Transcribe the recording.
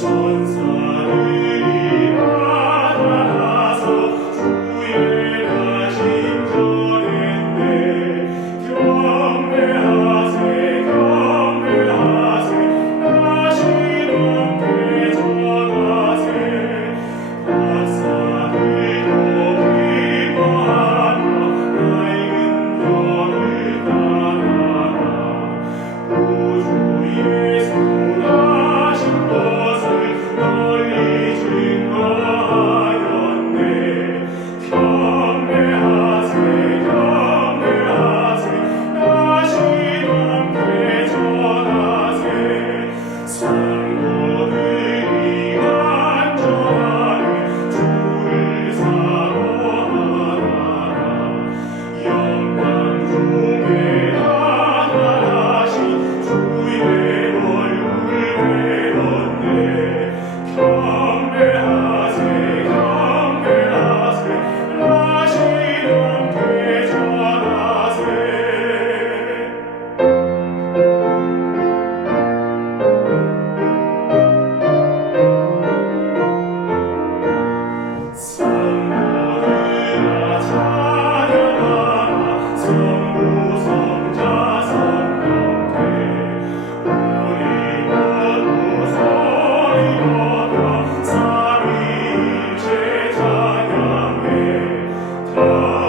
春 Oh.